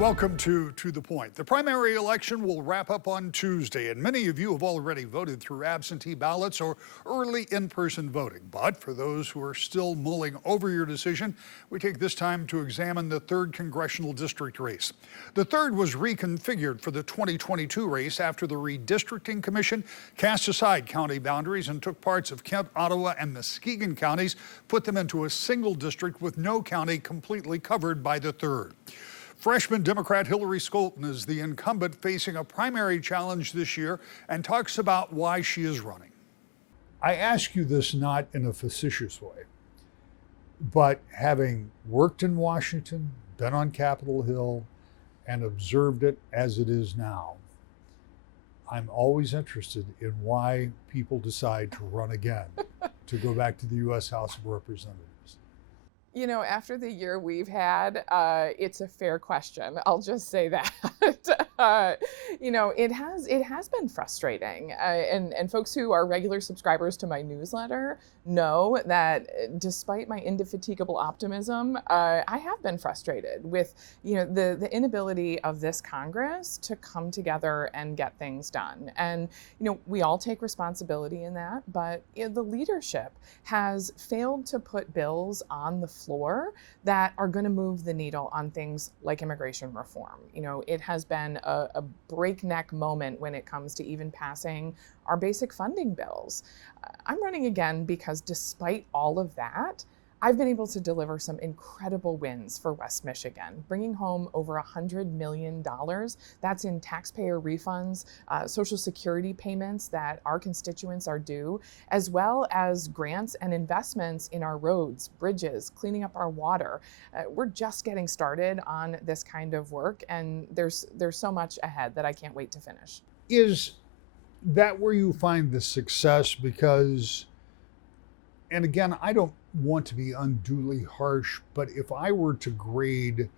Welcome to the Point. The primary election will wrap up on Tuesday, and many of you have already voted through absentee ballots or early in-person voting. But for those who are still mulling over your decision, we take this time to examine the 3rd Congressional District race. The 3rd was reconfigured for the 2022 race after the Redistricting Commission cast aside county boundaries and took parts of Kent, Ottawa, and Muskegon counties, put them into a single district with no county completely covered by the 3rd. Freshman Democrat Hillary Scholten is the incumbent facing a primary challenge this year and talks about why she is running. I ask you this not in a facetious way, but having worked in Washington, been on Capitol Hill, and observed it as it is now, I'm always interested in why people decide to run again, to go back to the U.S. House of Representatives. You know, after the year we've had, it's a fair question. I'll just say that. You know, it has been frustrating, and folks who are regular subscribers to my newsletter know that despite my indefatigable optimism, I have been frustrated with, you know, the inability of this Congress to come together and get things done. And, you know, we all take responsibility in that, but you know, the leadership has failed to put bills on the floor that are going to move the needle on things like immigration reform. You know, it has been a breakneck moment when it comes to even passing our basic funding bills. I'm running again because despite all of that, I've been able to deliver some incredible wins for West Michigan, bringing home over $100 million. That's in taxpayer refunds, Social Security payments that our constituents are due, as well as grants and investments in our roads, bridges, cleaning up our water. We're just getting started on this kind of work, and there's so much ahead that I can't wait to finish. Is that where you find the success? Because, and again, I don't want to be unduly harsh, but if I were to grade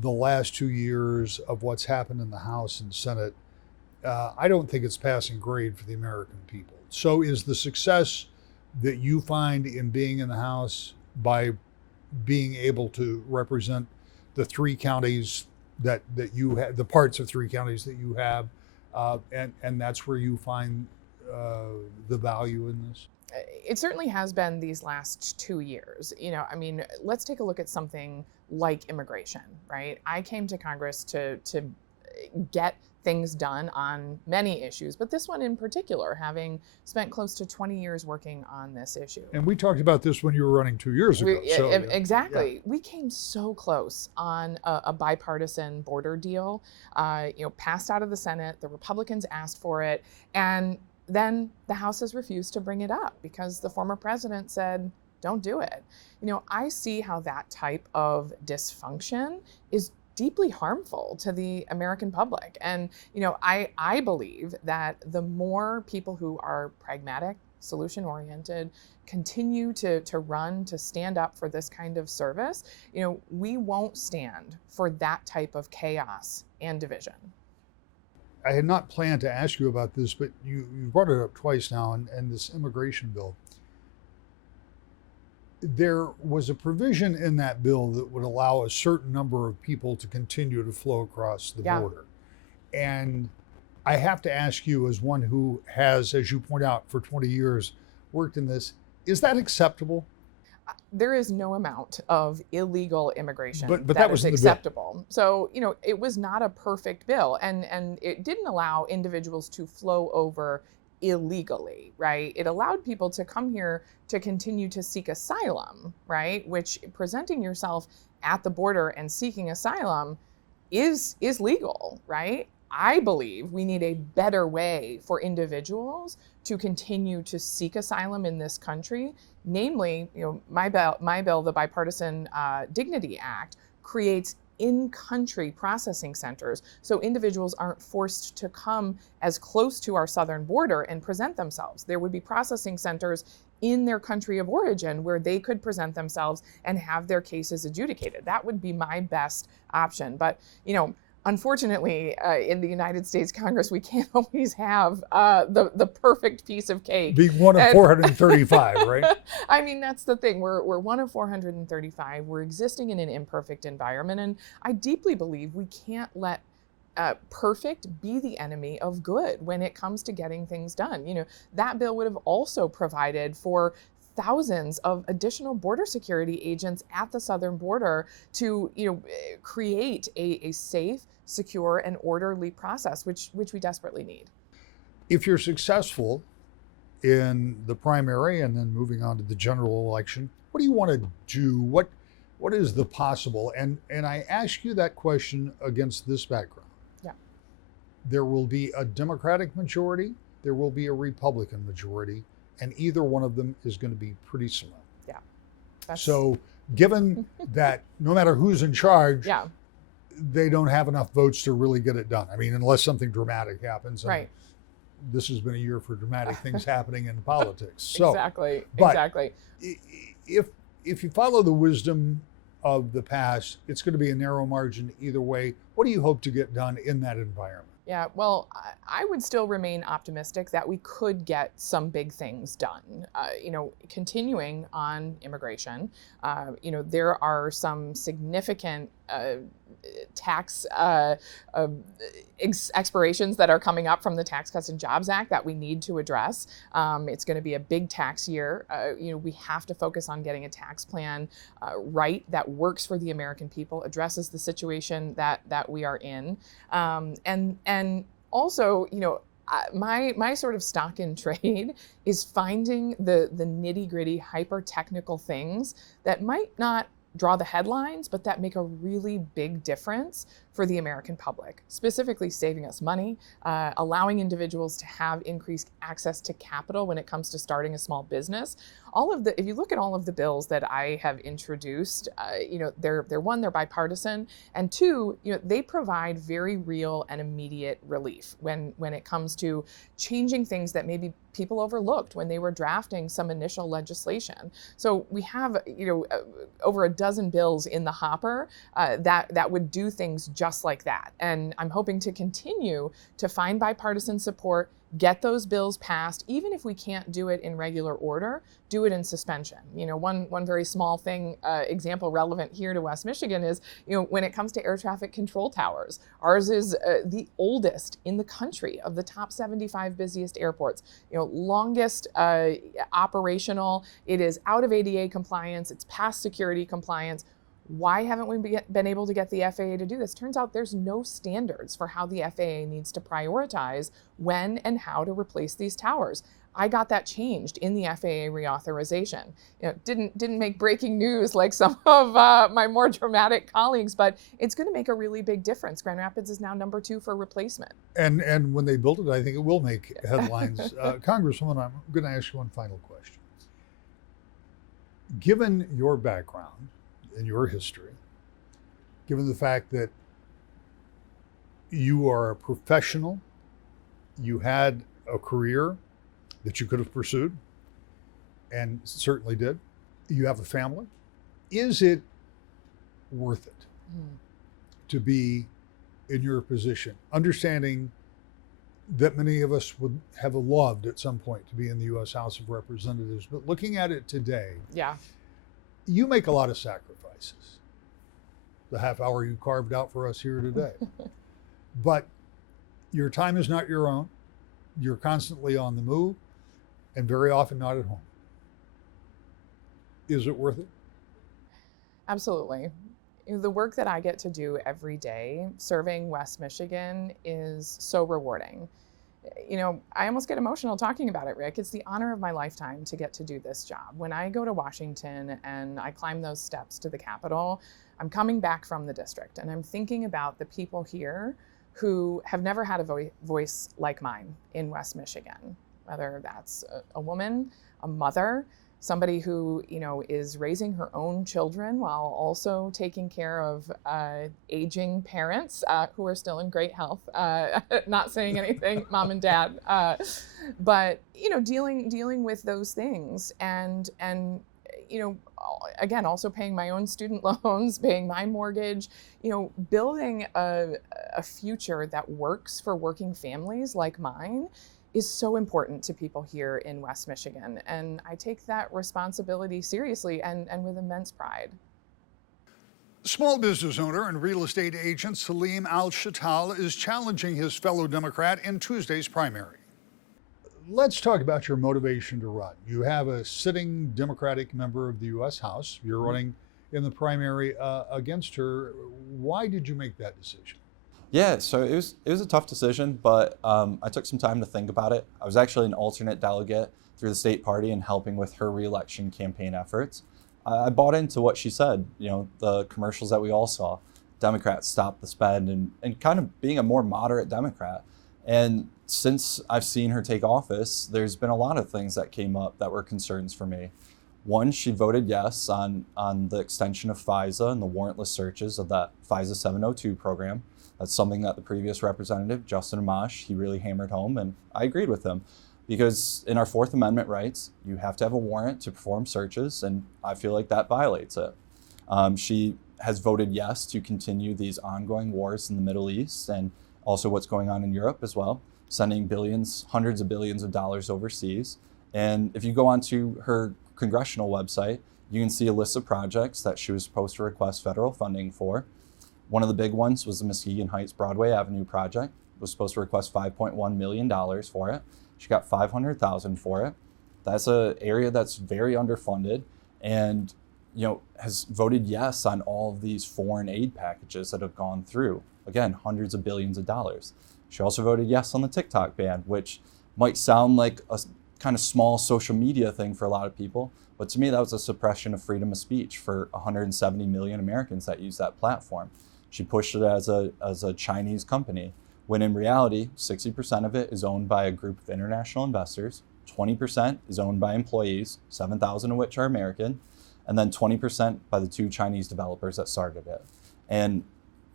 the last 2 years of what's happened in the House and Senate, I don't think it's passing grade for the American people. So is the success that you find in being in the House by being able to represent the 3 counties that you have, the parts of 3 counties that you have, and that's where you find the value in this? It certainly has been these last 2 years. You know, I mean, let's take a look at something like immigration, right? I came to Congress to get things done on many issues, but this one in particular, having spent close to 20 years working on this issue. And we talked about this when you were running 2 years ago. Exactly. Yeah. We came so close on a bipartisan border deal, you know, passed out of the Senate. The Republicans asked for it, and then the House has refused to bring it up because the former president said, don't do it. You know, I see how that type of dysfunction is deeply harmful to the American public. And, you know, I believe that the more people who are pragmatic, solution-oriented, continue to run, to stand up for this kind of service, you know, we won't stand for that type of chaos and division. I had not planned to ask you about this, but you brought it up twice now, and this immigration bill. There was a provision in that bill that would allow a certain number of people to continue to flow across the border. And I have to ask you, as one who has, as you point out, for 20 years worked in this, is that acceptable? There is no amount of illegal immigration but that was is acceptable. So, you know, it was not a perfect bill, and it didn't allow individuals to flow over illegally, right? It allowed people to come here to continue to seek asylum, right? Which presenting yourself at the border and seeking asylum is legal, right? I believe we need a better way for individuals to continue to seek asylum in this country. Namely, you know, my bill, the Bipartisan Dignity Act, creates in-country processing centers so individuals aren't forced to come as close to our southern border and present themselves. There would be processing centers in their country of origin where they could present themselves and have their cases adjudicated. That would be my best option. But, you know, Unfortunately, in the United States Congress, we can't always have the perfect piece of cake. Being one of 435, right? I mean, that's the thing. We're one of 435. We're existing in an imperfect environment, and I deeply believe we can't let perfect be the enemy of good when it comes to getting things done. That bill would have also provided for thousands of additional border security agents at the southern border to create a safe, secure, and orderly process, which we desperately need. If you're successful in the primary and then moving on to the general election, what do you want to do? What is the possible? And I ask you that question against this background. Yeah. There will be a Democratic majority, there will be a Republican majority, and either one of them is going to be pretty slim. Yeah. So given that no matter who's in charge, yeah. they don't have enough votes to really get it done. I mean, unless something dramatic happens. Right. This has been a year for dramatic things happening in politics. So, exactly. If you follow the wisdom of the past, it's going to be a narrow margin either way. What do you hope to get done in that environment? Yeah, well, I would still remain optimistic that we could get some big things done. Continuing on immigration, there are some significant tax expirations that are coming up from the Tax Cuts and Jobs Act that we need to address. It's going to be a big tax year. We have to focus on getting a tax plan right that works for the American people, addresses the situation that we are in, and also, my sort of stock in trade is finding the nitty-gritty, hyper-technical things that might not draw the headlines, but that make a really big difference for the American public, specifically saving us money, allowing individuals to have increased access to capital when it comes to starting a small business. If you look at all of the bills that I have introduced, they're bipartisan, and two, they provide very real and immediate relief when it comes to changing things that maybe people overlooked when they were drafting some initial legislation. So we have, over a dozen bills in the hopper that would do things just like that. And I'm hoping to continue to find bipartisan support, get those bills passed, even if we can't do it in regular order, do it in suspension. One very small thing, example relevant here to West Michigan is, when it comes to air traffic control towers, ours is the oldest in the country of the top 75 busiest airports, longest operational. It is out of ADA compliance, it's past security compliance. Why haven't we been able to get the FAA to do this? Turns out there's no standards for how the FAA needs to prioritize when and how to replace these towers. I got that changed in the FAA reauthorization. Didn't make breaking news like some of my more dramatic colleagues, but it's going to make a really big difference. Grand Rapids is now number 2 for replacement. And when they built it, I think it will make headlines. Congresswoman, I'm going to ask you one final question. Given your background and your history, given the fact that you are a professional, you had a career that you could have pursued, and certainly did. You have a family. Is it worth it to be in your position, understanding that many of us would have loved at some point to be in the U.S. House of Representatives, but looking at it today, yeah, you make a lot of sacrifices. The half hour you carved out for us here today. But your time is not your own. You're constantly on the move and very often not at home. Is it worth it? Absolutely. The work that I get to do every day serving West Michigan is so rewarding. I almost get emotional talking about it, Rick. It's the honor of my lifetime to get to do this job. When I go to Washington and I climb those steps to the Capitol, I'm coming back from the district and I'm thinking about the people here who have never had a voice like mine in West Michigan, whether that's a woman, a mother, somebody who is raising her own children while also taking care of aging parents who are still in great health. Not saying anything, mom and dad, but dealing with those things and again, also paying my own student loans, paying my mortgage, building a future that works for working families like mine is so important to people here in West Michigan. And I take that responsibility seriously and with immense pride. Small business owner and real estate agent Salim Al-Shatel is challenging his fellow Democrat in Tuesday's primary. Let's talk about your motivation to run. You have a sitting Democratic member of the U.S. House. You're running in the primary against her. Why did you make that decision? Yeah, so it was a tough decision, but I took some time to think about it. I was actually an alternate delegate through the state party and helping with her reelection campaign efforts. I bought into what she said, the commercials that we all saw, Democrats stop the spend, and kind of being a more moderate Democrat. And since I've seen her take office, there's been a lot of things that came up that were concerns for me. One, she voted yes on the extension of FISA and the warrantless searches of that FISA 702 program. That's something that the previous representative, Justin Amash, he really hammered home, and I agreed with him. Because in our Fourth Amendment rights, you have to have a warrant to perform searches, and I feel like that violates it. She has voted yes to continue these ongoing wars in the Middle East and also what's going on in Europe as well, sending billions, hundreds of billions of dollars overseas. And if you go onto her Congressional website, you can see a list of projects that she was supposed to request federal funding for. One of the big ones was the Muskegon Heights Broadway Avenue project. Was supposed to request $5.1 million for it. She got $500,000 for it. That's an area that's very underfunded and has voted yes on all of these foreign aid packages that have gone through. Again, hundreds of billions of dollars. She also voted yes on the TikTok ban, which might sound like a kind of small social media thing for a lot of people, but to me that was a suppression of freedom of speech for 170 million Americans that use that platform. She pushed it as a Chinese company, when in reality, 60% of it is owned by a group of international investors, 20% is owned by employees, 7,000 of which are American, and then 20% by the two Chinese developers that started it. And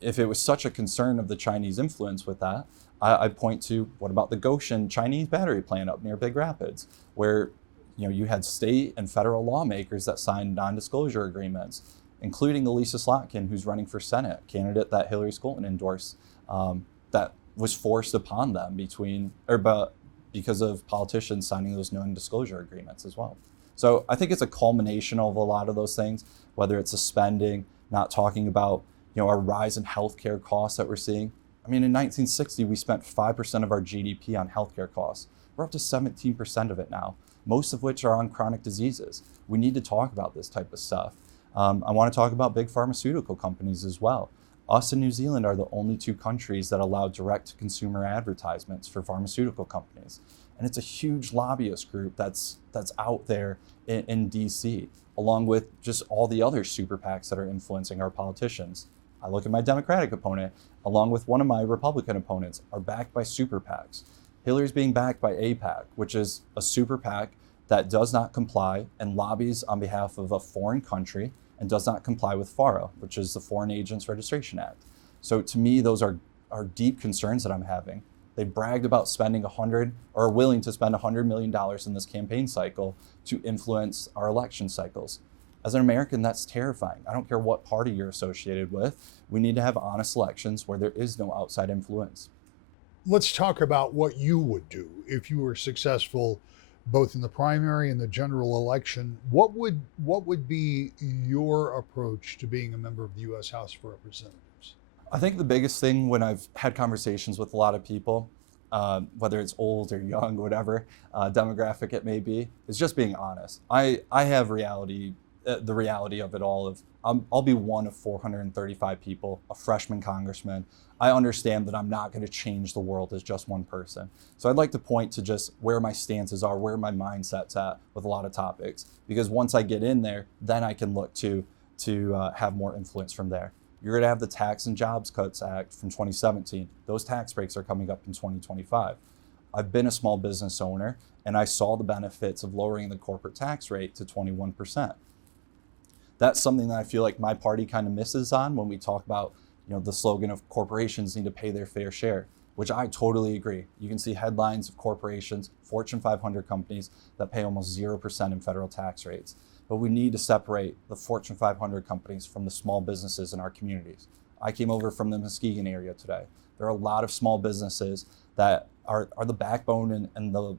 if it was such a concern of the Chinese influence with that, I point to, what about the Goshen Chinese battery plant up near Big Rapids, where you had state and federal lawmakers that signed non-disclosure agreements, including the Lisa Slotkin, who's running for Senate, candidate that Hillary Scholten endorsed, that was forced upon them because of politicians signing those non-disclosure agreements as well. So I think it's a culmination of a lot of those things, whether it's the spending, not talking about our rise in healthcare costs that we're seeing. I mean, in 1960, we spent 5% of our GDP on healthcare costs. We're up to 17% of it now, most of which are on chronic diseases. We need to talk about this type of stuff. I want to talk about big pharmaceutical companies as well. Us and New Zealand are the only two countries that allow direct-to-consumer advertisements for pharmaceutical companies. And it's a huge lobbyist group that's out there in DC, along with just all the other super PACs that are influencing our politicians. I look at my Democratic opponent, along with one of my Republican opponents, are backed by super PACs. Hillary's being backed by APAC, which is a super PAC that does not comply and lobbies on behalf of a foreign country and does not comply with FARA, which is the Foreign Agents Registration Act. So to me, those are deep concerns that I'm having. They bragged about spending are willing to spend $100 million in this campaign cycle to influence our election cycles. As an American, that's terrifying. I don't care what party you're associated with. We need to have honest elections where there is no outside influence. Let's talk about what you would do if you were successful both in the primary and the general election. What would be your approach to being a member of the U.S. House of Representatives? I think the biggest thing when I've had conversations with a lot of people, whether it's old or young, whatever demographic it may be, is just being honest. I have the reality of it all. I'll be one of 435 people, a freshman congressman. I understand that I'm not going to change the world as just one person. So I'd like to point to just where my stances are, where my mindset's at with a lot of topics. Because once I get in there, then I can look to have more influence from there. You're going to have the Tax and Jobs Cuts Act from 2017. Those tax breaks are coming up in 2025. I've been a small business owner, and I saw the benefits of lowering the corporate tax rate to 21%. That's something that I feel like my party kind of misses on when we talk about the slogan of corporations need to pay their fair share. which I totally agree. You can see headlines of corporations, Fortune 500 companies that pay almost 0% in federal tax rates. But we need to separate the Fortune 500 companies from the small businesses in our communities. I came over from the Muskegon area today. There are a lot of small businesses that are the backbone and the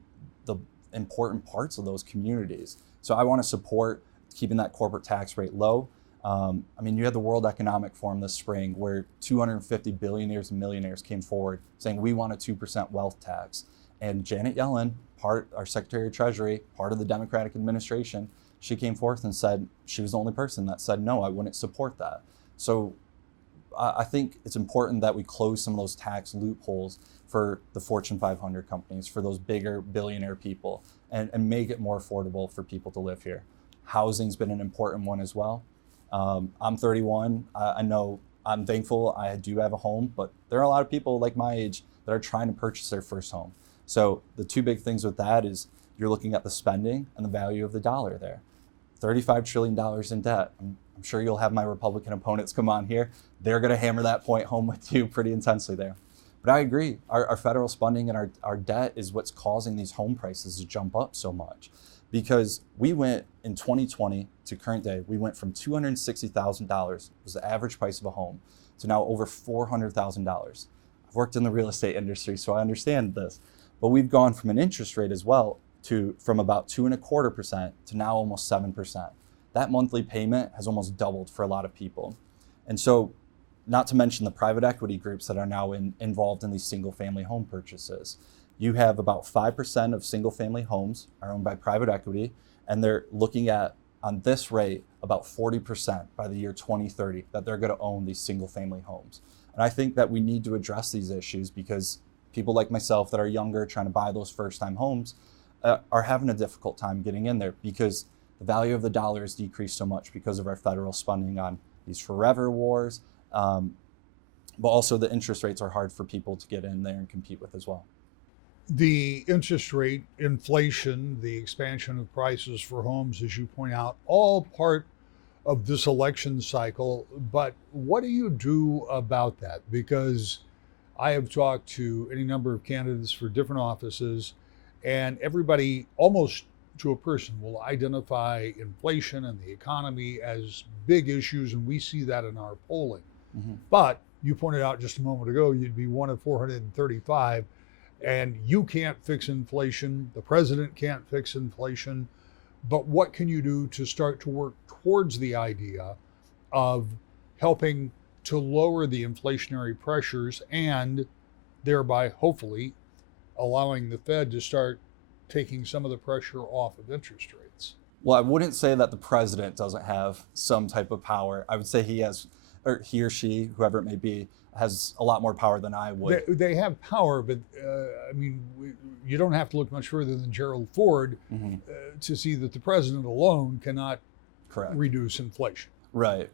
important parts of those communities. So I want to support keeping that corporate tax rate low. I mean, you had the World Economic Forum this spring where 250 billionaires and millionaires came forward saying we want a 2% wealth tax. And Janet Yellen, our Secretary of Treasury, part of the Democratic administration, she came forth and said she was the only person that said, no, I wouldn't support that. So I think it's important that we close some of those tax loopholes for the Fortune 500 companies, for those bigger billionaire people, and make it more affordable for people to live here. Housing's been an important one as well. I'm 31. I know I'm thankful I do have a home, but there are a lot of people like my age that are trying to purchase their first home. So the two big things with that is you're looking at the spending and the value of the dollar there. $35 trillion in debt. I'm sure you'll have my Republican opponents come on here. They're going to hammer that point home with you pretty intensely there. But I agree, our federal spending and our debt is what's causing these home prices to jump up so much. Because we went in 2020 to current day, we went from $260,000 was the average price of a home to now over $400,000. I've worked in the real estate industry, so I understand this. But we've gone from an interest rate as well from about 2.25% to now almost 7%. That monthly payment has almost doubled for a lot of people. And so, not to mention the private equity groups that are now involved in these single family home purchases. You have about 5% of single family homes are owned by private equity, and they're looking at, on this rate, about 40% by the year 2030 that they're going to own these single family homes. And I think that we need to address these issues because people like myself that are younger trying to buy those first time homes are having a difficult time getting in there because the value of the dollar has decreased so much because of our federal spending on these forever wars. But also the interest rates are hard for people to get in there and compete with as well. The interest rate, inflation, the expansion of prices for homes, as you point out, all part of this election cycle. But what do you do about that? Because I have talked to any number of candidates for different offices, and everybody, almost to a person, will identify inflation and the economy as big issues, and we see that in our polling. Mm-hmm. But you pointed out just a moment ago, you'd be one of 435, and you can't fix inflation. The president can't fix inflation. But what can you do to start to work towards the idea of helping to lower the inflationary pressures and thereby, hopefully, allowing the Fed to start taking some of the pressure off of interest rates? Well, I wouldn't say that the president doesn't have some type of power. I would say he has, or he or she, whoever it may be, has a lot more power than I would. They have power, but I mean, you don't have to look much further than Gerald Ford to see that the president alone cannot reduce inflation. Right.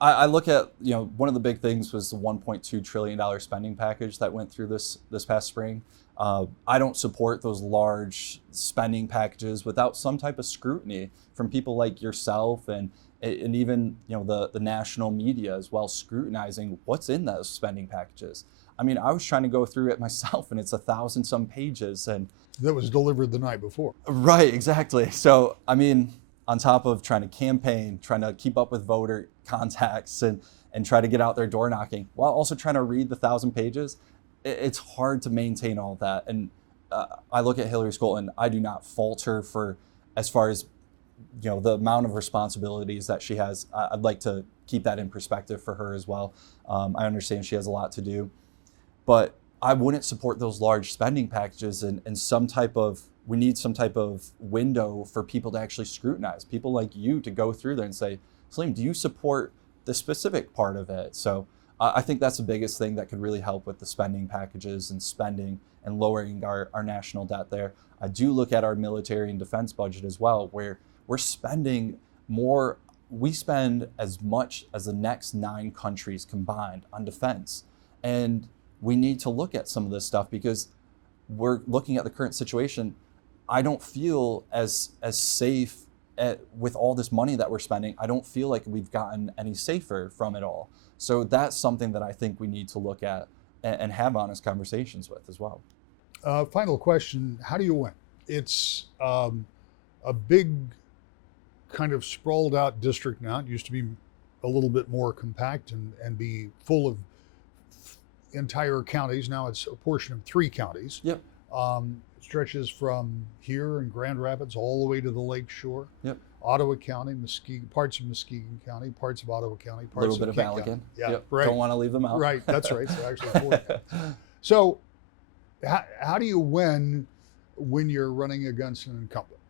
I look at, one of the big things was the $1.2 trillion spending package that went through this past spring. I don't support those large spending packages without some type of scrutiny from people like yourself and even the national media as well, scrutinizing what's in those spending packages. I mean, I was trying to go through it myself, and it's 1,000 some pages, and that was delivered the night before. Right, exactly. So I mean, on top of trying to campaign, trying to keep up with voter contacts, and try to get out there door knocking, while also trying to read the 1,000 pages, it's hard to maintain all that. And I look at Hillary Scholten. I do not fault her for as far as the amount of responsibilities that she has. I'd like to keep that in perspective for her as well. I understand she has a lot to do, but I wouldn't support those large spending packages and we need some type of window for people to actually scrutinize, people like you to go through there and say, Salim, do you support the specific part of it? So I think that's the biggest thing that could really help with the spending packages and spending and lowering our national debt there. I do look at our military and defense budget as well, where we're spending more. We spend as much as the next 9 countries combined on defense. And we need to look at some of this stuff because we're looking at the current situation. I don't feel as safe with all this money that we're spending. I don't feel like we've gotten any safer from it all. So that's something that I think we need to look at and have honest conversations with as well. Final question, how do you win? It's a big kind of sprawled out district now. It used to be a little bit more compact and be full of entire counties. Now it's a portion of 3 counties. Yep. It stretches from here in Grand Rapids all the way to the Lake Shore. Yep. Ottawa County, Muskegon, parts of Muskegon County, parts of Ottawa County, A parts little bit of Kent Allegan. County. Yeah, Yep. right. Don't want to leave them out. Right, that's right. So actually 4 counties. So how do you win when you're running against an incumbent?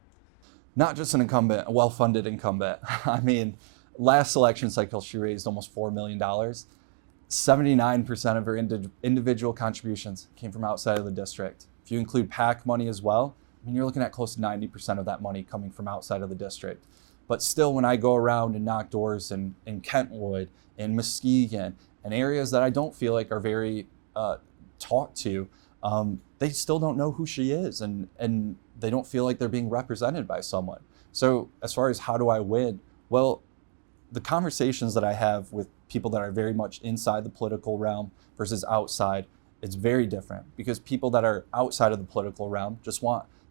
Not just an incumbent, a well-funded incumbent. I mean, last election cycle, she raised almost $4 million. 79% of her individual contributions came from outside of the district. If you include PAC money as well, I mean, you're looking at close to 90% of that money coming from outside of the district. But still, when I go around and knock doors in Kentwood, in Muskegon, and areas that I don't feel like are very talked to, they still don't know who she is, and they don't feel like they're being represented by someone. So as far as how do I win, well, the conversations that I have with people that are very much inside the political realm versus outside, it's very different, because people that are outside of the political realm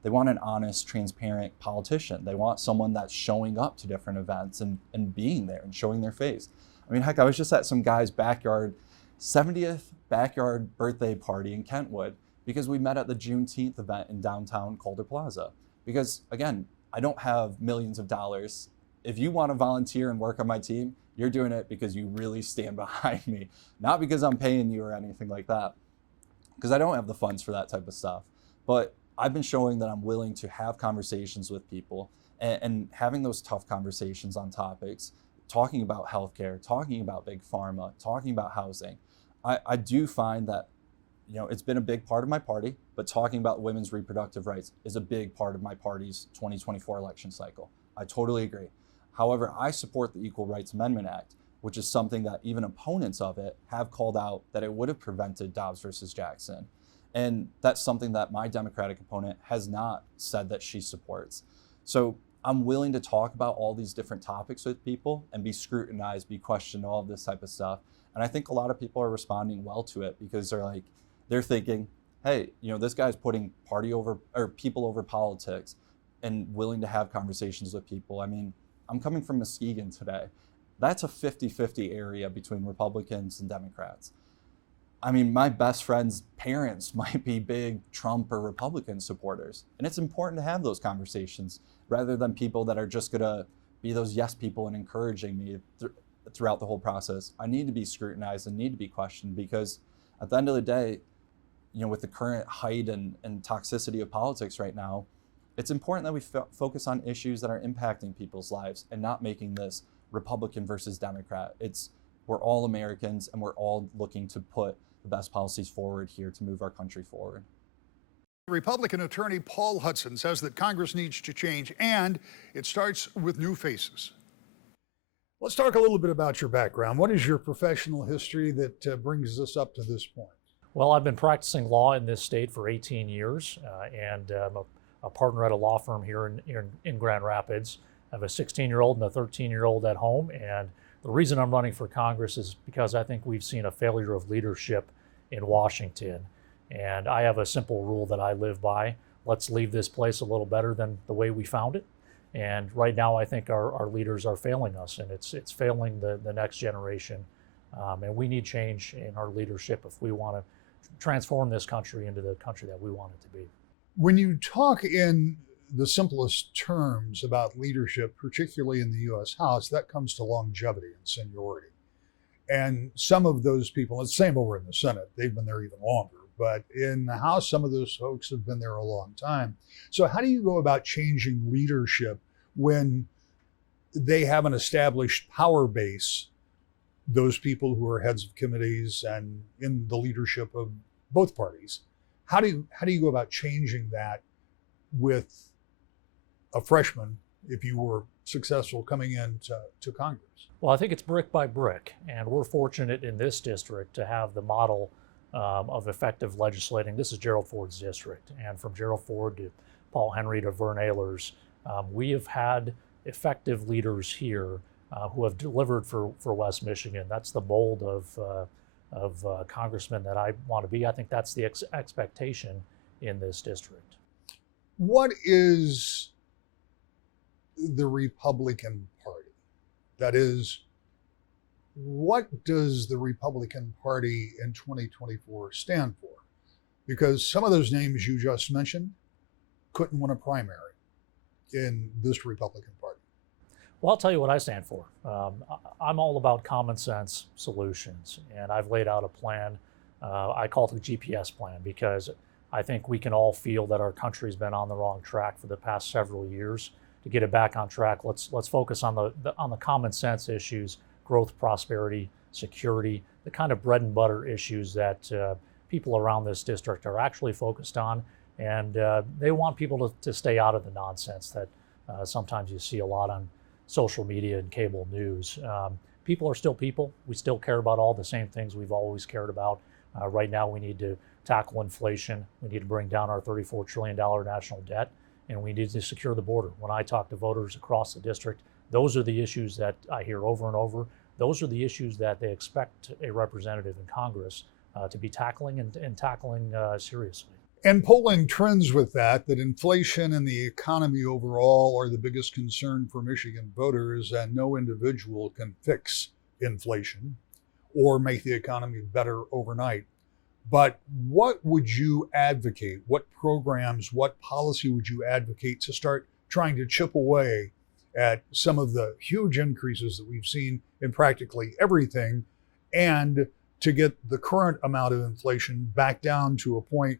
they want an honest, transparent politician. They want someone that's showing up to different events and being there and showing their face. I mean, heck, I was just at some guy's 70th backyard birthday party in Kentwood, because we met at the Juneteenth event in downtown Calder Plaza. Because again, I don't have millions of dollars. If you want to volunteer and work on my team, you're doing it because you really stand behind me, not because I'm paying you or anything like that, because I don't have the funds for that type of stuff. But I've been showing that I'm willing to have conversations with people and having those tough conversations on topics, talking about healthcare, talking about big pharma, talking about housing. I do find that, you know, it's been a big part of my party, but talking about women's reproductive rights is a big part of my party's 2024 election cycle. I totally agree. However, I support the Equal Rights Amendment Act, which is something that even opponents of it have called out that it would have prevented Dobbs versus Jackson. And that's something that my Democratic opponent has not said that she supports. So I'm willing to talk about all these different topics with people and be scrutinized, be questioned, all of this type of stuff. And I think a lot of people are responding well to it, because they're thinking, hey, you know, this guy's putting people over politics and willing to have conversations with people. I mean, I'm coming from Muskegon today. That's a 50-50 area between Republicans and Democrats. I mean, my best friend's parents might be big Trump or Republican supporters. And it's important to have those conversations rather than people that are just gonna be those yes people and encouraging me throughout the whole process. I need to be scrutinized and need to be questioned, because at the end of the day, you know, with the current height and toxicity of politics right now, it's important that we focus on issues that are impacting people's lives and not making this Republican versus Democrat. We're all Americans, and we're all looking to put the best policies forward here to move our country forward. Republican attorney Paul Hudson says that Congress needs to change, and it starts with new faces. Let's talk a little bit about your background. What is your professional history that brings us up to this point? Well, I've been practicing law in this state for 18 years, and I'm a partner at a law firm here in Grand Rapids. I have a 16-year-old and a 13-year-old at home, and the reason I'm running for Congress is because I think we've seen a failure of leadership in Washington. And I have a simple rule that I live by. Let's leave this place a little better than the way we found it. And right now, I think our leaders are failing us, and it's failing the next generation. And we need change in our leadership if we want to transform this country into the country that we want it to be. When you talk in the simplest terms about leadership, particularly in the U.S. House, that comes to longevity and seniority. And some of those people, it's the same over in the Senate, they've been there even longer. But in the House, some of those folks have been there a long time. So how do you go about changing leadership when they have an established power base, those people who are heads of committees and in the leadership of both parties? How do you go about changing that with a freshman, if you were successful coming into Congress? Well, I think it's brick by brick, and we're fortunate in this district to have the model of effective legislating. This is Gerald Ford's district, and from Gerald Ford to Paul Henry to Vern Ehlers, we have had effective leaders here who have delivered for West Michigan. That's the mold of congressman that I want to be. I think that's the expectation in this district. What is the Republican Party? That is, what does the Republican Party in 2024 stand for? Because some of those names you just mentioned couldn't win a primary in this Republican Party. Well, I'll tell you what I stand for. I'm all about common sense solutions, and I've laid out a plan. I call it the GPS plan because I think we can all feel that our country's been on the wrong track for the past several years. To get it back on track, let's focus on the common sense issues: growth, prosperity, security, the kind of bread and butter issues that people around this district are actually focused on, and they want people to stay out of the nonsense that sometimes you see a lot on social media and cable news. People are still people. We still care about all the same things we've always cared about. Right now, we need to tackle inflation. We need to bring down our $34 trillion national debt, and we need to secure the border. When I talk to voters across the district, those are the issues that I hear over and over. Those are the issues that they expect a representative in Congress to be tackling and tackling seriously. And polling trends with that inflation and the economy overall are the biggest concern for Michigan voters, and no individual can fix inflation or make the economy better overnight. But what would you advocate? What programs, what policy would you advocate to start trying to chip away at some of the huge increases that we've seen in practically everything, and to get the current amount of inflation back down to a point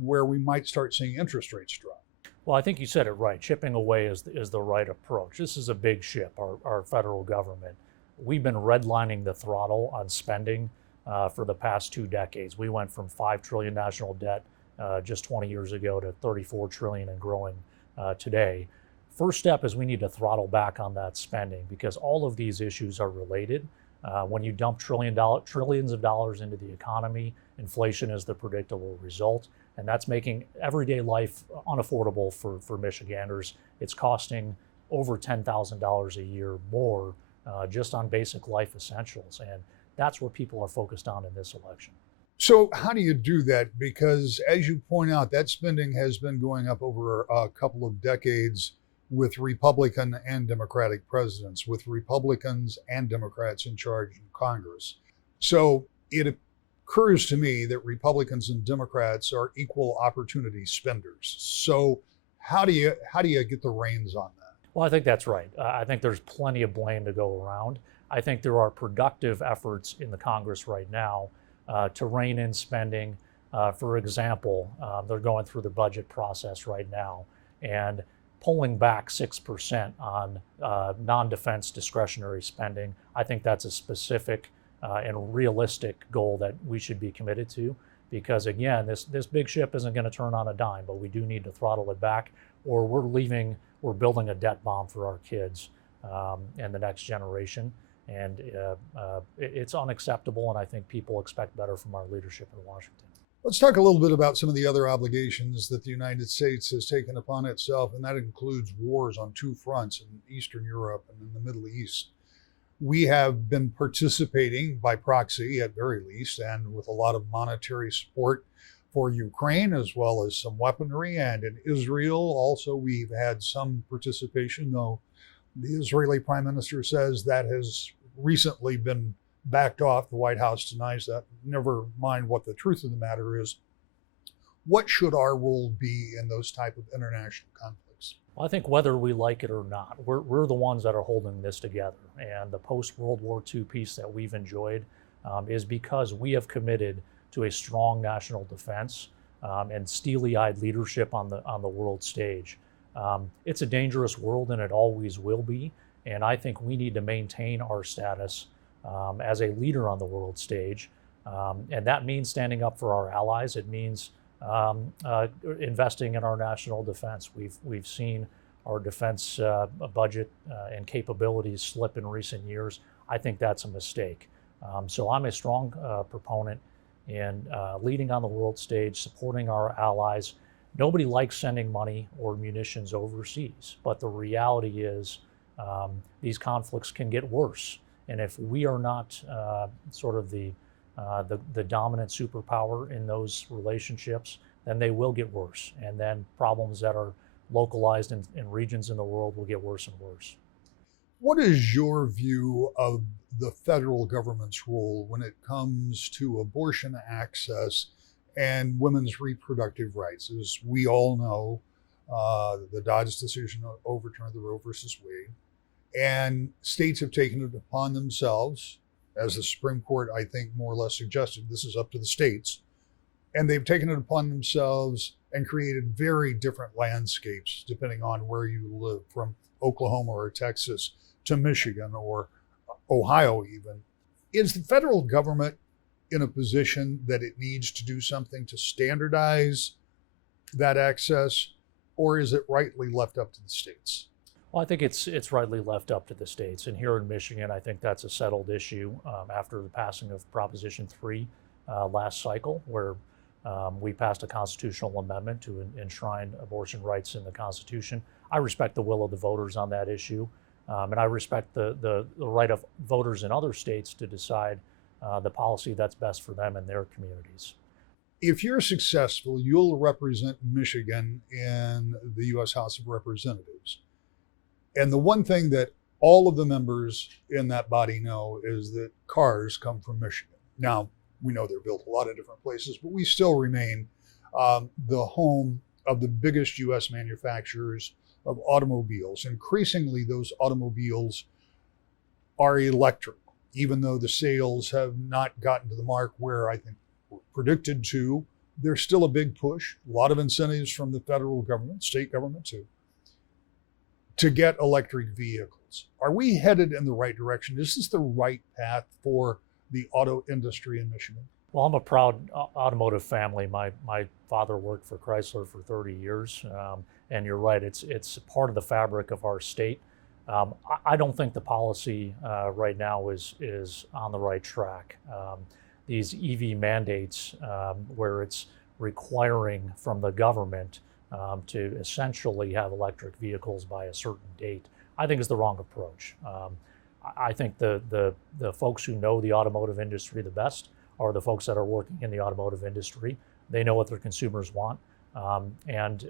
where we might start seeing interest rates drop? Well, I think you said it right. Chipping away is the right approach. This is a big ship, our federal government. We've been redlining the throttle on spending for the past 2 decades. We went from $5 trillion national debt just 20 years ago to $34 trillion and growing today. First step is we need to throttle back on that spending because all of these issues are related. When you dump trillions of dollars into the economy, inflation is the predictable result, and that's making everyday life unaffordable for Michiganders. It's costing over $10,000 a year more just on basic life essentials, and that's what people are focused on in this election. So how do you do that? Because as you point out, that spending has been going up over a couple of decades with Republican and Democratic presidents, with Republicans and Democrats in charge in Congress. So it occurs to me that Republicans and Democrats are equal opportunity spenders. So how do you get the reins on that? Well, I think that's right. I think there's plenty of blame to go around. I think there are productive efforts in the Congress right now to rein in spending. For example, they're going through the budget process right now and pulling back 6% on non-defense discretionary spending. I think that's a specific and realistic goal that we should be committed to, because again, this big ship isn't going to turn on a dime, but we do need to throttle it back, or we're building a debt bomb for our kids and the next generation. And it's unacceptable, and I think people expect better from our leadership in Washington. Let's talk a little bit about some of the other obligations that the United States has taken upon itself, and that includes wars on 2 fronts in Eastern Europe and in the Middle East. We have been participating by proxy, at very least, and with a lot of monetary support for Ukraine, as well as some weaponry. And in Israel, also, we've had some participation, though the Israeli Prime Minister says that has recently been backed off. The White House denies that. Never mind what the truth of the matter is. What should our role be in those type of international conflicts? Well, I think whether we like it or not, we're the ones that are holding this together. And the post-World War II peace that we've enjoyed is because we have committed to a strong national defense and steely-eyed leadership on the world stage. It's a dangerous world, and it always will be. And I think we need to maintain our status as a leader on the world stage. And that means standing up for our allies. It means investing in our national defense. We've seen our defense budget and capabilities slip in recent years. I think that's a mistake. So I'm a strong proponent in leading on the world stage, supporting our allies. Nobody likes sending money or munitions overseas, but the reality is these conflicts can get worse. And if we are not sort of the the dominant superpower in those relationships, then they will get worse. And then problems that are localized in regions in the world will get worse and worse. What is your view of the federal government's role when it comes to abortion access and women's reproductive rights? As we all know, the Dodd's decision overturned the Roe versus Wade, and states have taken it upon themselves, as the Supreme Court, I think, more or less suggested, this is up to the states, and they've taken it upon themselves and created very different landscapes depending on where you live, from Oklahoma or Texas to Michigan or Ohio even. Is the federal government in a position that it needs to do something to standardize that access, or is it rightly left up to the states? Well, I think it's rightly left up to the states. And here in Michigan, I think that's a settled issue after the passing of Proposition 3 last cycle, where we passed a constitutional amendment to enshrine abortion rights in the Constitution. I respect the will of the voters on that issue, and I respect the right of voters in other states to decide the policy that's best for them and their communities. If you're successful, you'll represent Michigan in the U.S. House of Representatives. And the one thing that all of the members in that body know is that cars come from Michigan. Now, we know they're built a lot of different places, but we still remain the home of the biggest U.S. manufacturers of automobiles. Increasingly, those automobiles are electric, even though the sales have not gotten to the mark where I think we're predicted to. There's still a big push, a lot of incentives from the federal government, state government too, to get electric vehicles. Are we headed in the right direction? Is this the right path for the auto industry in Michigan? Well, I'm a proud automotive family. My father worked for Chrysler for 30 years, and you're right, it's part of the fabric of our state. I don't think the policy right now is on the right track. These EV mandates, where it's requiring from the government to essentially have electric vehicles by a certain date, I think is the wrong approach. I think the folks who know the automotive industry the best are the folks that are working in the automotive industry. They know what their consumers want, and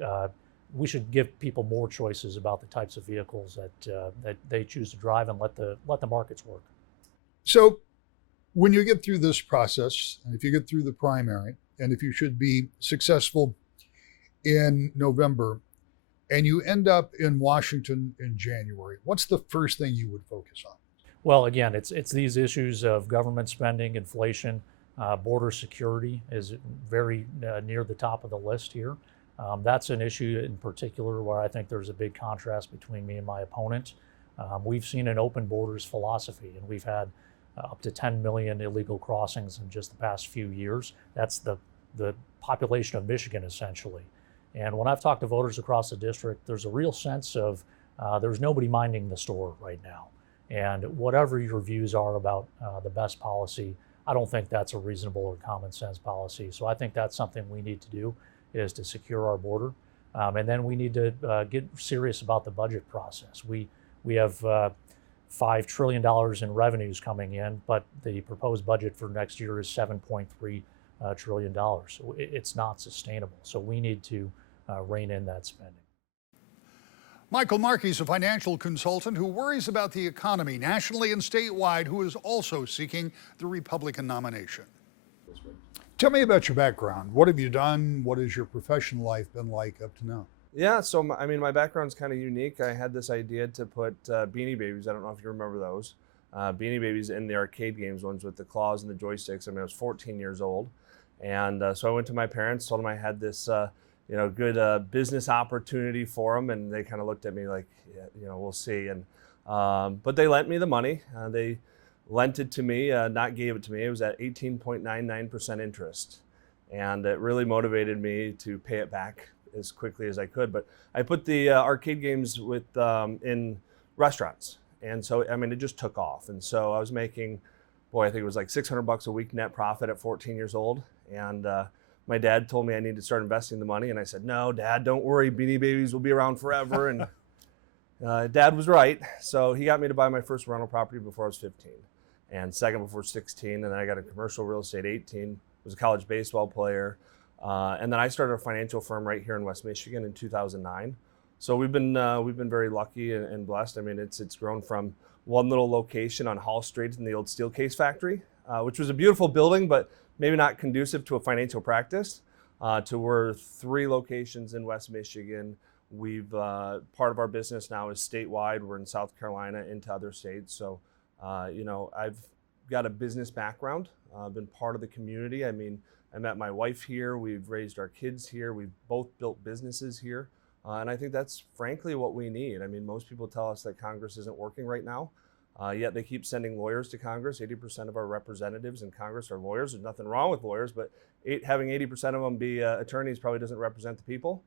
we should give people more choices about the types of vehicles that they choose to drive, and let the markets work. So when you get through this process, and if you get through the primary, and if you should be successful in November, and you end up in Washington in January, what's the first thing you would focus on? Well, again, it's these issues of government spending, inflation, border security is very near the top of the list here. That's an issue in particular where I think there's a big contrast between me and my opponent. We've seen an open borders philosophy, and we've had up to 10 million illegal crossings in just the past few years. That's the population of Michigan, essentially. And when I've talked to voters across the district, there's a real sense of there's nobody minding the store right now. And whatever your views are about the best policy, I don't think that's a reasonable or common sense policy. So I think that's something we need to do, is to secure our border. And then we need to get serious about the budget process. We have $5 trillion in revenues coming in, but the proposed budget for next year is $7.3 trillion. So it's not sustainable. So we need to rein in that spending. Michael Markey is a financial consultant who worries about the economy nationally and statewide, who is also seeking the Republican nomination. Tell me about your background. What have you done? What has your professional life been like up to now? Yeah, so my background's kind of unique. I had this idea to put Beanie Babies, I don't know if you remember those, Beanie Babies in the arcade games, ones with the claws and the joysticks. I was 14 years old. And so I went to my parents, told them I had this good business opportunity for them, and they kind of looked at me like, yeah, we'll see. And but they lent me the money. They lent it to me, not gave it to me. It was at 18.99% interest, and it really motivated me to pay it back as quickly as I could. But I put the arcade games in restaurants, and so it just took off. And so I was making, I think it was like $600 a week net profit at 14 years old, and my dad told me I needed to start investing the money, and I said, no, Dad, don't worry, Beanie Babies will be around forever. And Dad was right. So he got me to buy my first rental property before I was 15. and second before 16. And then I got a commercial real estate 18. Was a college baseball player. And then I started a financial firm right here in West Michigan in 2009. So we've been very lucky and blessed. I mean, it's grown from one little location on Hall Street in the old steel case factory, which was a beautiful building, but maybe not conducive to a financial practice, to we're 3 locations in West Michigan. We've part of our business now is statewide. We're in South Carolina, into other states. So, I've got a business background. Been part of the community. I mean, I met my wife here. We've raised our kids here. We've both built businesses here. And I think that's frankly what we need. I mean, most people tell us that Congress isn't working right now, yet they keep sending lawyers to Congress. 80% of our representatives in Congress are lawyers. There's nothing wrong with lawyers, but having 80% of them be attorneys probably doesn't represent the people.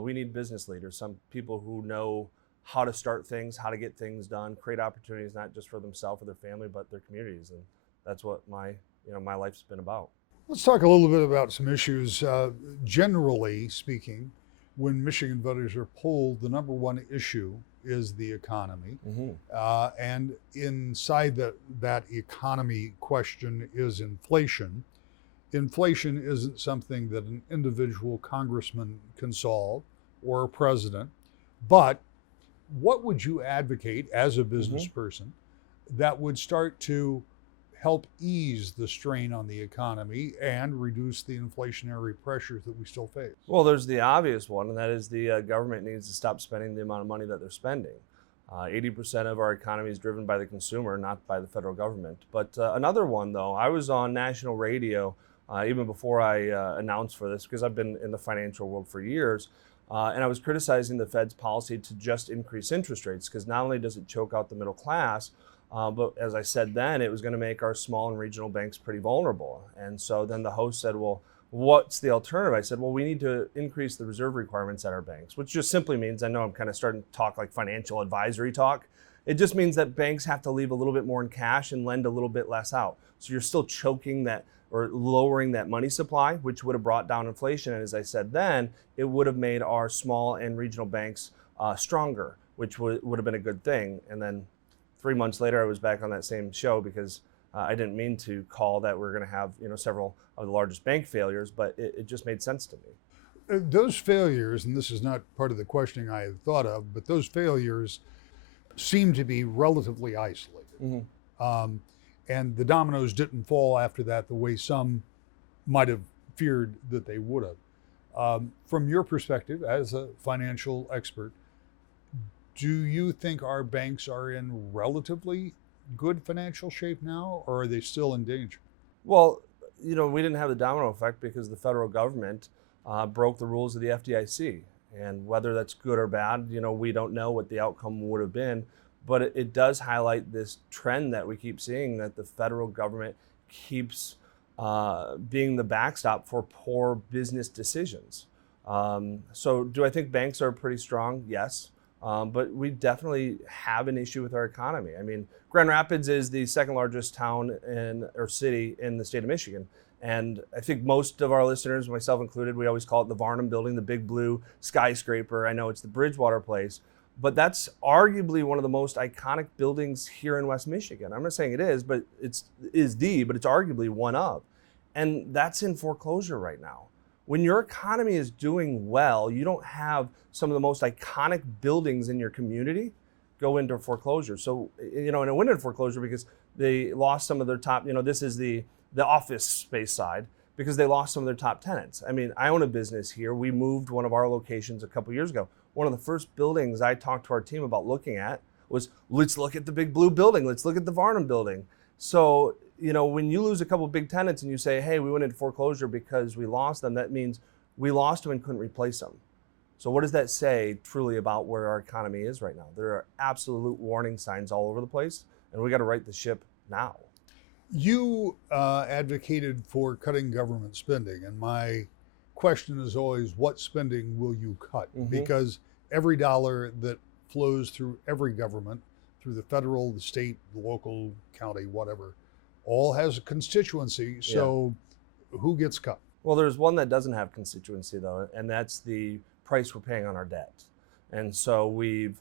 We need business leaders, some people who know how to start things, how to get things done, create opportunities not just for themselves or their family, but their communities. And that's what my life's been about. Let's talk a little bit about some issues. Generally speaking, when Michigan voters are polled, the number one issue is the economy. And inside that economy question is inflation. Inflation isn't something that an individual congressman can solve or a president, but what would you advocate as a business person that would start to help ease the strain on the economy and reduce the inflationary pressures that we still face? Well, there's the obvious one, and that is the government needs to stop spending the amount of money that they're spending. 80% of our economy is driven by the consumer, not by the federal government. But another one, though, I was on national radio even before I announced for this, because I've been in the financial world for years, and I was criticizing the Fed's policy to just increase interest rates, because not only does it choke out the middle class, but as I said then, it was going to make our small and regional banks pretty vulnerable. And so then the host said, well, what's the alternative? I said, well, we need to increase the reserve requirements at our banks, which just simply means, I know I'm kind of starting to talk like financial advisory talk. It just means that banks have to leave a little bit more in cash and lend a little bit less out. So you're still choking that or lowering that money supply, which would have brought down inflation. And as I said then, it would have made our small and regional banks stronger, which would have been a good thing. And then 3 months later, I was back on that same show because I didn't mean to call that we're going to have several of the largest bank failures, but it just made sense to me. Those failures, and this is not part of the questioning I had thought of, but those failures seem to be relatively isolated. And the dominoes didn't fall after that the way some might have feared that they would have. From your perspective as a financial expert, do you think our banks are in relatively good financial shape now, or are they still in danger? Well, we didn't have the domino effect because the federal government broke the rules of the FDIC. And whether that's good or bad, we don't know what the outcome would have been. But it does highlight this trend that we keep seeing, that the federal government keeps being the backstop for poor business decisions. So do I think banks are pretty strong? Yes. But we definitely have an issue with our economy. I mean, Grand Rapids is the second largest town or city in the state of Michigan. And I think most of our listeners, myself included, we always call it the Varnum building, the big blue skyscraper. I know it's the Bridgewater place, but that's arguably one of the most iconic buildings here in West Michigan. I'm not saying it is, but it's arguably one of. And that's in foreclosure right now. When your economy is doing well, you don't have some of the most iconic buildings in your community go into foreclosure. So, and it went into foreclosure because they lost some of their top, this is the office space side, because they lost some of their top tenants. I mean, I own a business here. We moved one of our locations a couple years ago. One of the first buildings I talked to our team about looking at was, let's look at the big blue building. Let's look at the Varnum building. So, when you lose a couple big tenants and you say, hey, we went into foreclosure because we lost them, that means we lost them and couldn't replace them. So what does that say truly about where our economy is right now? There are absolute warning signs all over the place, and we got to right the ship now. You advocated for cutting government spending, and my question is always, what spending will you cut? Because every dollar that flows through every government, through the federal, the state, the local, county, whatever, all has a constituency. So who gets cut? Well, there's one that doesn't have constituency, though, and that's the price we're paying on our debt. And so we've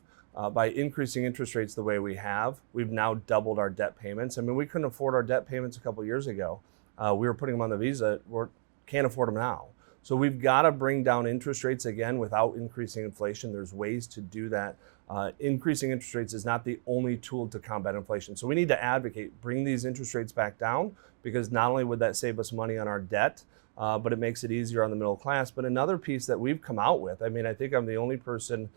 By increasing interest rates the way we have, we've now doubled our debt payments. I mean, we couldn't afford our debt payments a couple of years ago. We were putting them on the Visa. We can't afford them now. So we've got to bring down interest rates again without increasing inflation. There's ways to do that. Increasing interest rates is not the only tool to combat inflation. So we need to advocate, bring these interest rates back down, because not only would that save us money on our debt, but it makes it easier on the middle class. But another piece that we've come out with, I mean, I think I'm the only person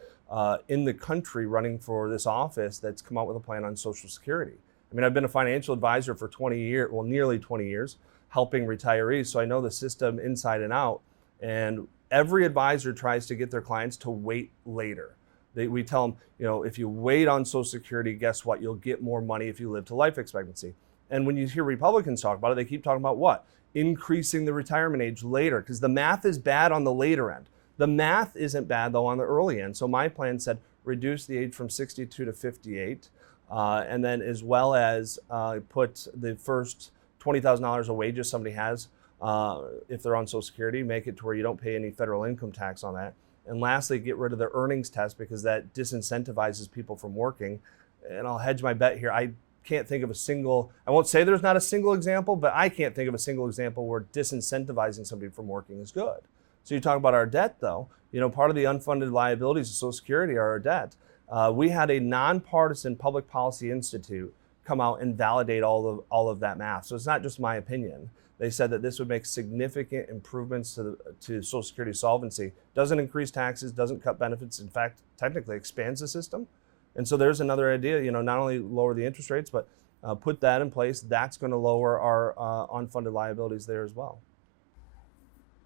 in the country running for this office that's come out with a plan on Social Security. I mean, I've been a financial advisor for 20 years, well, nearly 20 years, helping retirees. So I know the system inside and out. And every advisor tries to get their clients to wait later. We tell them, you know, if you wait on Social Security, guess what? You'll get more money if you live to life expectancy. And when you hear Republicans talk about it, they keep talking about what? Increasing the retirement age later, because the math is bad on the later end. The math isn't bad, though, on the early end. So my plan said reduce the age from 62 to 58, and then as well as put the first $20,000 a wages somebody has, if they're on Social Security, make it to where you don't pay any federal income tax on that. And lastly, get rid of the earnings test, because that disincentivizes people from working. And I'll hedge my bet here. I can't think of a single, I won't say there's not a single example, but I can't think of a single example where disincentivizing somebody from working is good. So you talk about our debt, though. You know, part of the unfunded liabilities of Social Security are our debt. We had a nonpartisan Public Policy Institute come out and validate all of that math. So it's not just my opinion. They said that this would make significant improvements to Social Security solvency. Doesn't increase taxes, doesn't cut benefits. In fact, technically expands the system. And so there's another idea, you know, not only lower the interest rates, but put that in place. That's going to lower our unfunded liabilities there as well.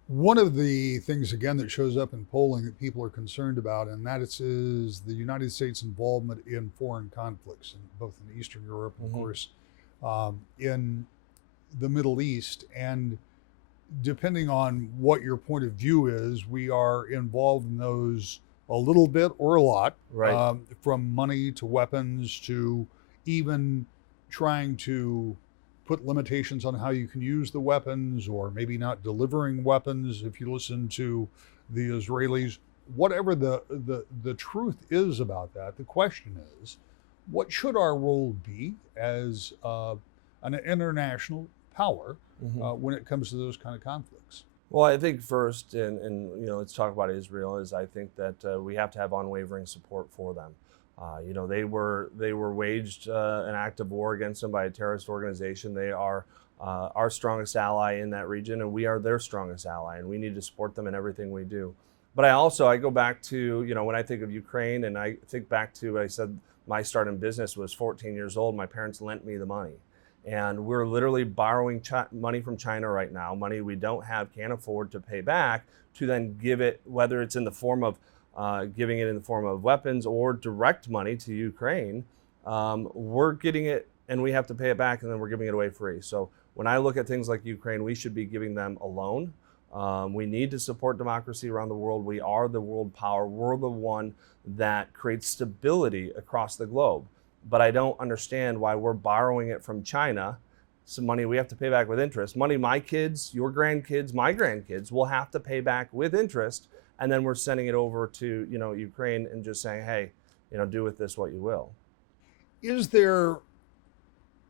One of the things, again, that shows up in polling that people are concerned about, and that is the United States involvement in foreign conflicts, both in Eastern Europe and, of course, in the Middle East. And depending on what your point of view is, we are involved in those a little bit or a lot, right. From money to weapons to even trying to put limitations on how you can use the weapons, or maybe not delivering weapons if you listen to the Israelis. Whatever the truth is about that, the question is, what should our role be as an international power when it comes to those kind of conflicts? Well, I think first, and you know, let's talk about Israel, is I think that we have to have unwavering support for them. You know, they were waged an act of war against them by a terrorist organization. They are our strongest ally in that region, and we are their strongest ally, and we need to support them in everything we do. But I go back to, you know, when I think of Ukraine, and I think back to, I said my start in business was 14 years old. My parents lent me the money. And we're literally borrowing money from China right now, money we don't have, can't afford to pay back, to then give it, whether it's in the form of giving it in the form of weapons or direct money to Ukraine. We're getting it and we have to pay it back, and then we're giving it away free. So when I look at things like Ukraine, we should be giving them a loan. We need to support democracy around the world. We are the world power. We're the one that creates stability across the globe. But I don't understand why we're borrowing it from China, some money we have to pay back with interest. Money my kids, your grandkids, my grandkids will have to pay back with interest, and then we're sending it over to, you know, Ukraine and just saying, hey, you know, do with this what you will. Is there,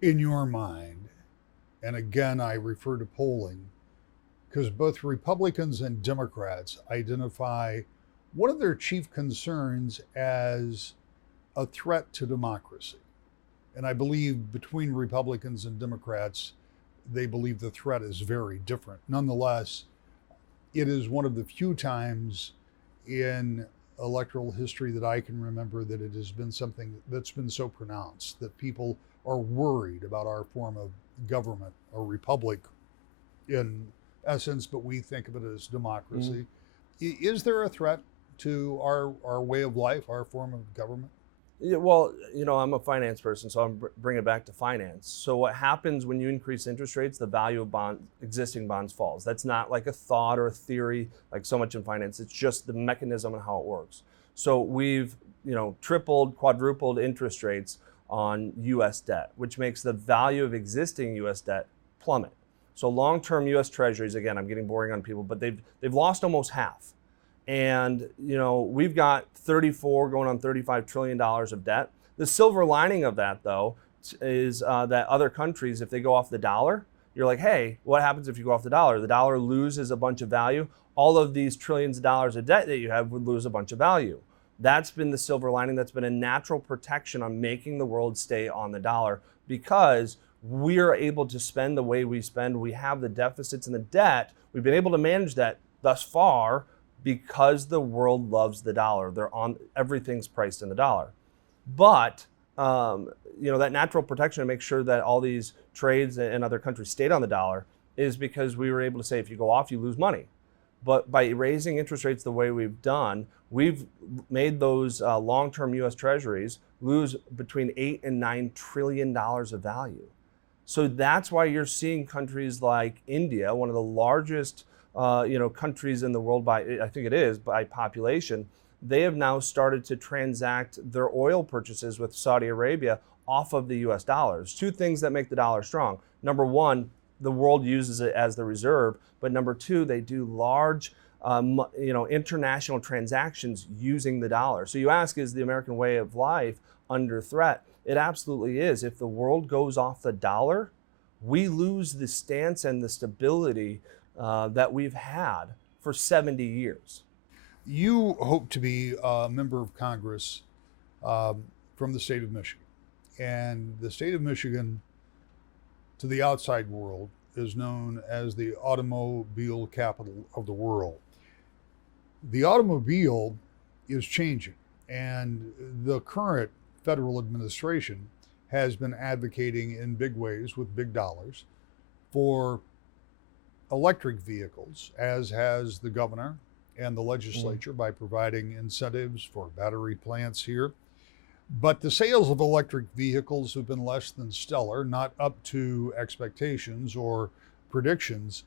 in your mind, and again I refer to polling, because both Republicans and Democrats identify one of their chief concerns as a threat to democracy. And I believe between Republicans and Democrats, they believe the threat is very different. Nonetheless, it is one of the few times in electoral history that I can remember that it has been something that's been so pronounced, that people are worried about our form of government, a republic in essence, but we think of it as democracy. Is there a threat to our way of life, our form of government? Yeah, well, you know, I'm a finance person, so I'm bringing it back to finance. So what happens when you increase interest rates, the value of existing bonds falls. That's not like a thought or a theory like so much in finance. It's just the mechanism and how it works. So we've, you know, tripled, quadrupled interest rates on U.S. debt, which makes the value of existing U.S. debt plummet. So long-term U.S. Treasuries, again, I'm getting boring on people, but they've lost almost half. And we've got 34 going on $35 trillion of debt. The silver lining of that, though, is that other countries, if they go off the dollar, you're like, hey, what happens if you go off the dollar? The dollar loses a bunch of value. All of these trillions of dollars of debt that you have would lose a bunch of value. That's been the silver lining. That's been a natural protection on making the world stay on the dollar, because we're able to spend the way we spend. We have the deficits and the debt. We've been able to manage that thus far because the world loves the dollar. Everything's priced in the dollar. But that natural protection to make sure that all these trades in other countries stayed on the dollar is because we were able to say, if you go off, you lose money. But by raising interest rates the way we've done, we've made those long-term U.S. Treasuries lose between $8 and $9 trillion of value. So that's why you're seeing countries like India, one of the largest countries in the world by population. They have now started to transact their oil purchases with Saudi Arabia off of the U.S. dollars. Two things that make the dollar strong. Number one, the world uses it as the reserve. But number two, they do large international transactions using the dollar. So you ask, is the American way of life under threat? It absolutely is. If the world goes off the dollar, we lose the stance and the stability that we've had for 70 years. You hope to be a member of Congress from the state of Michigan. And the state of Michigan, to the outside world, is known as the automobile capital of the world. The automobile is changing, and the current federal administration has been advocating in big ways with big dollars for electric vehicles, as has the governor and the legislature by providing incentives for battery plants here. But the sales of electric vehicles have been less than stellar, not up to expectations or predictions.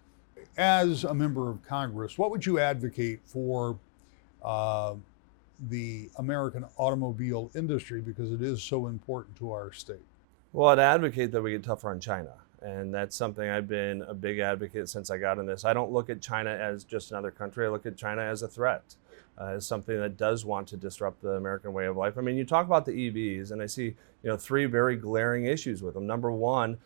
As a member of Congress, what would you advocate for the American automobile industry, because it is so important to our state? Well, I'd advocate that we get tougher on China. And that's something I've been a big advocate since I got in this. I don't look at China as just another country. I look at China as a threat, as something that does want to disrupt the American way of life. I mean, you talk about the EVs, and I see three very glaring issues with them. Number one,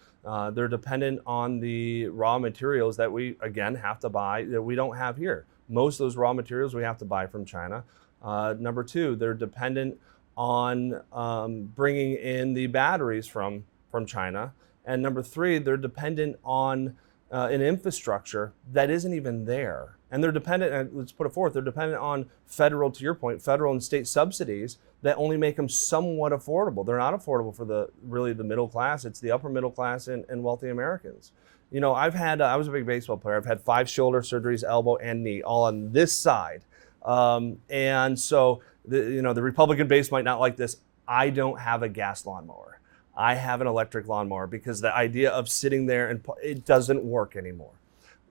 they're dependent on the raw materials that we, again, have to buy that we don't have here. Most of those raw materials we have to buy from China. Number two, they're dependent on bringing in the batteries from China. And number three, they're dependent on an infrastructure that isn't even there. And they're dependent, and let's put it forth, they're dependent on federal, to your point, federal and state subsidies that only make them somewhat affordable. They're not affordable for the middle class. It's the upper middle class and wealthy Americans. I was a big baseball player. I've had 5 shoulder surgeries, elbow and knee, all on this side. And so the Republican base might not like this. I don't have a gas lawnmower. I have an electric lawnmower because the idea of sitting there and it doesn't work anymore.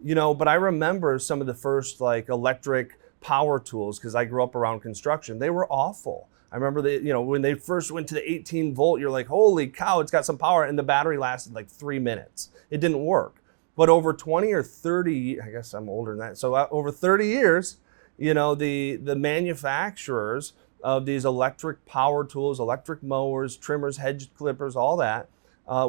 But I remember some of the first electric power tools, because I grew up around construction. They were awful. I remember when they first went to the 18 volt, you're like, holy cow, it's got some power, and the battery lasted like 3 minutes. It didn't work. But over 20 or 30, I guess I'm older than that. So over 30 years, the manufacturers of these electric power tools, electric mowers, trimmers, hedge clippers, all that,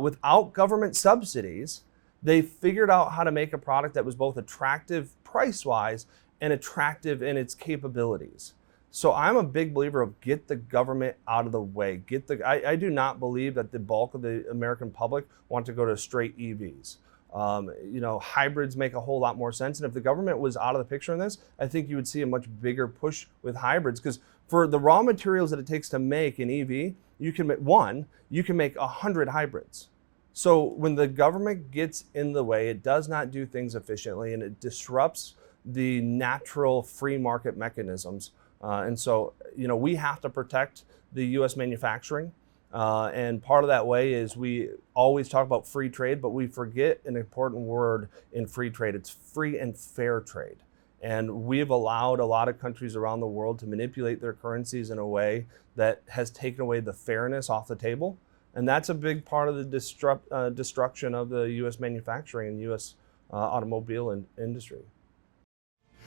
without government subsidies, they figured out how to make a product that was both attractive price-wise and attractive in its capabilities. So I'm a big believer of get the government out of the way. I do not believe that the bulk of the American public want to go to straight EVs. Hybrids make a whole lot more sense. And if the government was out of the picture in this, I think you would see a much bigger push with hybrids, because for the raw materials that it takes to make an EV, you can make 100 hybrids. So when the government gets in the way, it does not do things efficiently, and it disrupts the natural free market mechanisms. And so, we have to protect the U.S. manufacturing. And part of that way is we always talk about free trade, but we forget an important word in free trade. It's free and fair trade. And we've allowed a lot of countries around the world to manipulate their currencies in a way that has taken away the fairness off the table. And that's a big part of the destruction of the U.S. manufacturing and U.S. automobile industry.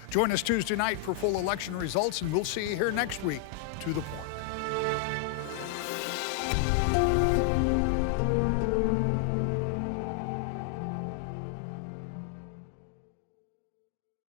Join us Tuesday night for full election results, and we'll see you here next week. To the point.